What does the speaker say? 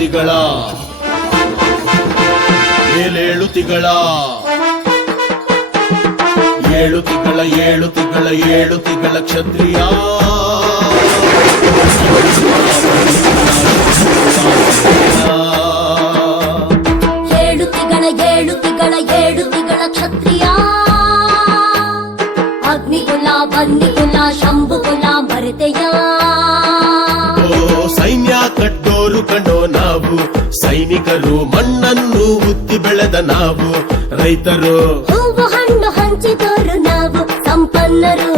ತಿಗಳ ಮೇಲೇಳು ತಿಗಳ ಏಳು ತಿಗಳ ಏಳು ತಿಗಳ ಏಳು ತಿಗಳ ಕ್ಷತ್ರಿಯ ಏಳು ತಿಗಳ ಏಳು ತಿಗಳ ಏಳು ತಿಗಳ ಕ್ಷತ್ರಿಯ ಅಗ್ನಿಕುಲ ಬನ್ನಿಕುಲ ಶಂಭುಕುಲ ಮರೆತೆಯ ಸೈನ್ಯ ಕಟ್ಟೋರು ಕಣೋ ನಾವು ಸೈನಿಕರು ಮಣ್ಣನ್ನು ಉತ್ತಿ ಬೆಳೆದ ನಾವು ರೈತರು ಹೂವು ಹಣ್ಣು ಹಂಚಿದವರು ನಾವು ಸಂಪನ್ನರು